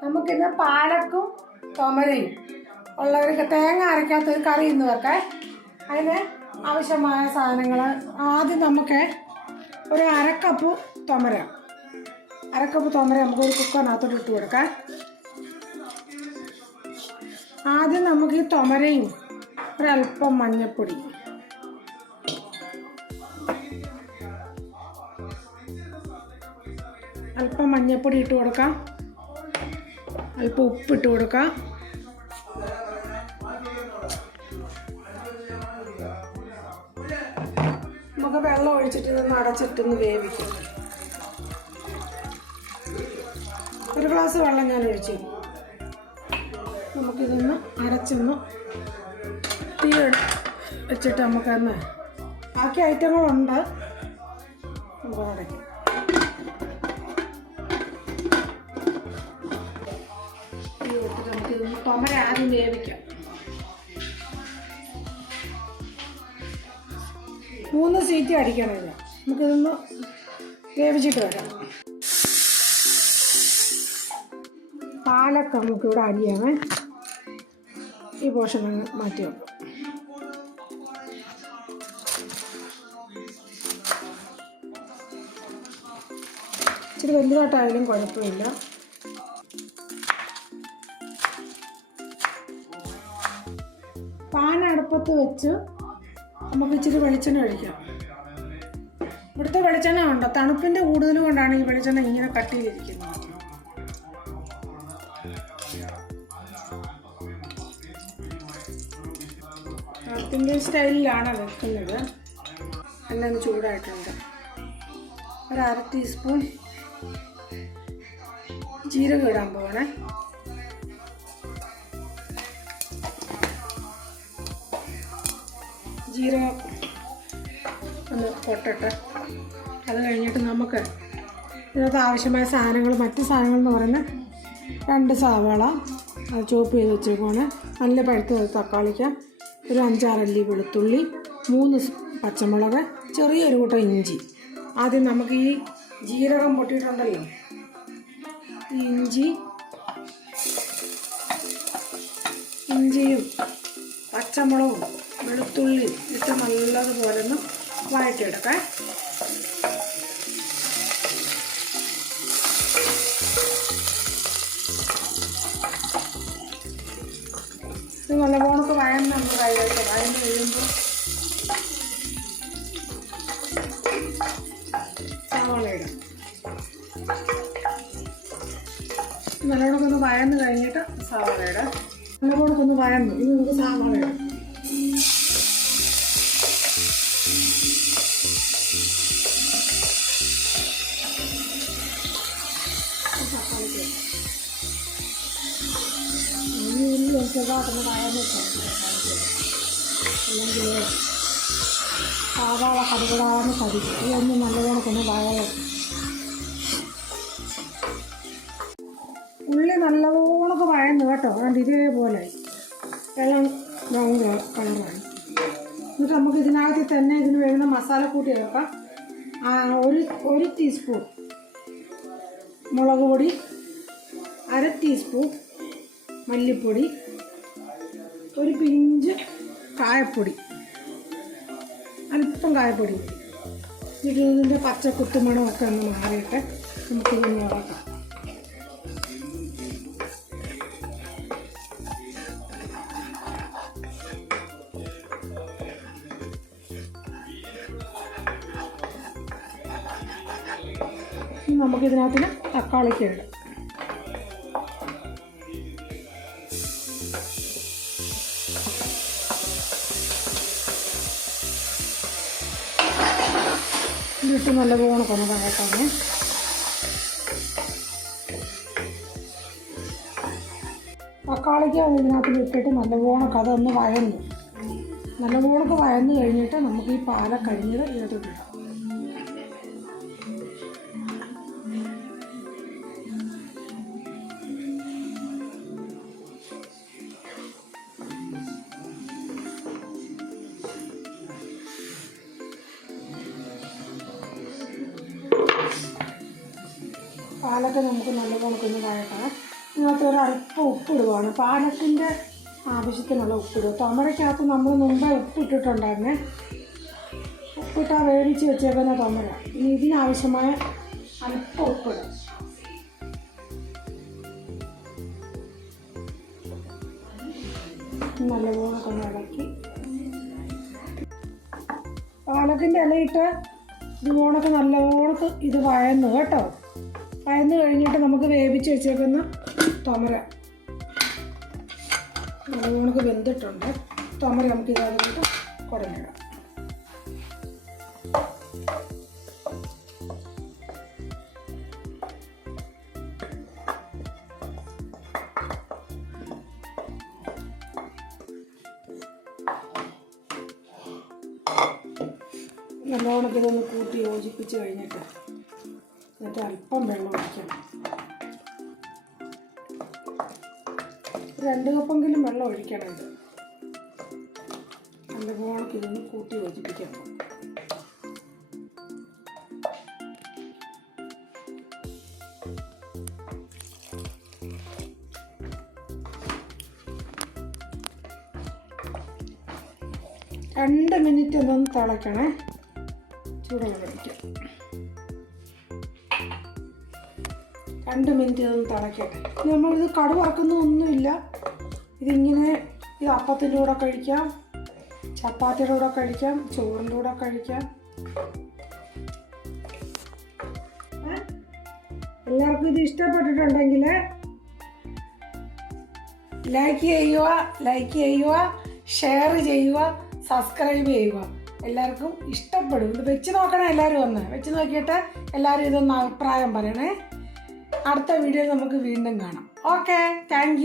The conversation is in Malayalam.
നമുക്കിന്ന് പാലക്കും തൊമരയും ഒരു തേങ്ങ അരയ്ക്കാത്ത ഒരു കറി ഇന്ന് വെക്കേ അതിന് ആവശ്യമായ സാധനങ്ങൾ ആദ്യം നമുക്ക് ഒരു അരക്കപ്പ് തൊമര അരക്കപ്പ് തൊമര നമുക്ക് ഒരു കുക്കറിനകത്തോട്ട് ഇട്ട് കൊടുക്കാം. ആദ്യം നമുക്ക് ഈ തൊമരയും ഒരല്പം മഞ്ഞൾപ്പൊടി അല്പം മഞ്ഞൾപ്പൊടി ഇട്ട് കൊടുക്കാം. അല്പം ഉപ്പിട്ട് കൊടുക്കാം. നമുക്ക് വെള്ളം ഒഴിച്ചിട്ട് ഇതൊന്ന് അടച്ചിട്ടൊന്ന് വേവിക്കും. ഒരു ഗ്ലാസ് വെള്ളം ഞാൻ ഒഴിച്ചു. നമുക്കിതൊന്ന് അരച്ചൊന്ന് തീ വെച്ചിട്ട് നമുക്കൊന്ന് ബാക്കി ഐറ്റങ്ങളുണ്ട്. നമുക്ക് അടയ്ക്കാം. തൊമര ആദ്യം വേവിക്കാം. മൂന്ന് സീറ്റ് അടിക്കണം ഇത്. നമുക്കിതൊന്ന് വേവിച്ചിട്ട് വരാം. പാലൊക്കെ നമുക്കിവിടെ അരിയാമേ ഈ പോർഷൻ മാറ്റി വെക്കും. ഇച്ചിരി വലുതായിട്ടായാലും കുഴപ്പമില്ല. പാൻ അടുപ്പത്ത് വെച്ച് നമുക്ക് ഇച്ചിരി വെളിച്ചെണ്ണ ഒഴിക്കാം. ഇവിടുത്തെ വെളിച്ചെണ്ണ ഉണ്ട്? തണുപ്പിന്റെ കൂടുതൽ കൊണ്ടാണ് ഈ വെളിച്ചെണ്ണ ഇങ്ങനെ കട്ട് ചെയ്തിരിക്കുന്നത്. നോർത്ത് സ്റ്റൈലിലാണ് വെക്കുന്നത്. എല്ലാം ചൂടായിട്ടുണ്ട്. ഒരു അര ടീസ്പൂൺ ജീരകം ഇടാൻ പോകണേ ജീരകം ഒന്ന് പൊട്ടട്ടെ അത് കഴിഞ്ഞിട്ട് നമുക്ക് ഇതിനകത്ത് ആവശ്യമായ സാധനങ്ങൾ മറ്റ് സാധനങ്ങൾ എന്ന് പറയുന്നത് രണ്ട് സവാള അത് ചോപ്പ് ചെയ്ത് വെച്ചേക്കുവാണ്. നല്ല പഴുത്ത തക്കാളിക്ക ഒരു അഞ്ചാറല്ലി വെളുത്തുള്ളി മൂന്ന് പച്ചമുളക് ചെറിയൊരു കൂട്ടം ഇഞ്ചി. ആദ്യം നമുക്ക് ഈ ജീരകം പൊട്ടിയിട്ടുണ്ടല്ലോ. ഇഞ്ചി ഇഞ്ചിയും പച്ചമുളകും വെളുത്തുള്ളി ഇട്ട് നല്ലതുപോലെ ഒന്ന് വഴറ്റിയെടുക്കാം. ഇത് നല്ലപോണക്ക് വഴന്ന് നമ്മൾ വഴന്ന് കഴിയുമ്പോൾ സവാള ഇടാം നല്ലോണം ഒന്ന് വഴന്ന് കഴിഞ്ഞിട്ട് സവാള ഇടാം നല്ലോണം ഒന്ന് വഴന്നു. ഇനി നമുക്ക് സവാള ചെറുതായിട്ടൊന്ന് വഴന്ന് അല്ലെങ്കിൽ സാധാരണ കടുകടാന്ന് കടിക്കും ഇതൊന്ന് നല്ലവണ്ണം ഒന്ന് ഉള്ളി നല്ലവണ്ണം വഴന്നു കേട്ടോ. അതുകൊണ്ട് ഇതേപോലെ വെള്ളം ബ്രൗൺ കളറാണ്. എന്നിട്ട് നമുക്ക് ഇതിനകത്ത് തന്നെ ഇതിന് വേണ്ട മസാല കൂട്ടി ചേർക്കാം ഒരു ഒരു ടീസ്പൂൺ മുളക് പൊടി അര ടീസ്പൂൺ മല്ലിപ്പൊടി ഒരു പിഞ്ച് കായപ്പൊടി. അല്പം കായപ്പൊടി. ഇതിന്റെ പച്ച കുത്തുമണമൊക്കെ ഒന്ന് മാറിയിട്ട് നമുക്കിതൊന്ന് ഇനി നമുക്കിതിനകത്തിന് തക്കാളിക്ക് ഇടാം. ഇതിട്ട് നല്ലപോലെ പോകണം വഴക്കാണ് തക്കാളിക്ക് ഇതിനകത്ത് ഇട്ടിട്ട് നല്ലപോലെ അതൊന്ന് നല്ല നല്ലപോലെ വഴന്നു കഴിഞ്ഞിട്ട് നമുക്ക് ഈ പാല കഴിഞ്ഞത് ഇതിനകത്ത് ഇടാം. പാലൊക്കെ നമുക്ക് നല്ല കണക്കൊന്ന് വഴക്കണം ഇതിനകത്ത് ഒരു അല്പം ഉപ്പിടുവാണ്. പാലക്കിന്റെ ആവശ്യത്തിനുള്ള ഉപ്പിടുക തൊമരയ്ക്കകത്ത് നമ്മൾ മുമ്പേ ഉപ്പിട്ടിട്ടുണ്ടായിരുന്നേ. ഉപ്പിട്ടാ വേവിച്ച് വെച്ചേക്കുന്ന തൊമര. ഇനി ഇതിനാവശ്യമായ അല്പം ഉപ്പിടും. നല്ലപോലെ ഒന്ന് ഇളക്കി. പാലക്കിന്റെ ഇലയിട്ട് ഇതുപോലൊക്കെ നല്ലോണക്ക് ഇത് വഴന്നു കേട്ടോ. വഴന്നു കഴിഞ്ഞിട്ട് നമുക്ക് വേവിച്ച് വെച്ചേക്കുന്ന തൊമര. നല്ലോണക്ക് വെന്തിട്ടുണ്ട്. തൊമര നമുക്ക് ഇതായിട്ട് കുടഞ്ഞിടാം നല്ലോണം ഇതൊന്ന് കൂട്ടി യോജിപ്പിച്ച് കഴിഞ്ഞിട്ട് എന്നിട്ട് അല്പം വെള്ളം ഒഴിക്കണം രണ്ട് കപ്പെങ്കിലും വെള്ളം ഒഴിക്കണം ഇത്. നല്ലപോലെ ഇതൊന്ന് കൂട്ടി യോജിപ്പിക്കണം രണ്ട് മിനിറ്റ് ഒന്ന് തിളയ്ക്കണേ ചൂടുവെള്ളം ഒഴിക്കാം രണ്ട് മിനിറ്റ് ഇതൊന്ന് തിളയ്ക്കട്ടെ ഇനി നമ്മളിത് കടുവറക്കുന്നൊന്നുമില്ല ഇതിങ്ങനെ ഇത് അപ്പത്തിന്റെ കൂടെ കഴിക്കാം ചപ്പാത്തിയുടെ കൂടെ കഴിക്കാം ചോറിന്റെ കൂടെ കഴിക്കാം. എല്ലാവർക്കും ഇത് ഇഷ്ടപ്പെട്ടിട്ടുണ്ടെങ്കിൽ ലൈക്ക് ചെയ്യുക ലൈക്ക് ചെയ്യുക ഷെയർ ചെയ്യുക സബ്സ്ക്രൈബ് ചെയ്യുക. എല്ലാവർക്കും ഇഷ്ടപ്പെടും. ഇത് വെച്ച് നോക്കണേ എല്ലാവരും ഒന്ന്. വെച്ച് നോക്കിയിട്ട് എല്ലാവരും ഇതൊന്ന് അഭിപ്രായം പറയണേ. അടുത്ത വീഡിയോയിൽ നമുക്ക് വീണ്ടും കാണാം. Okay thank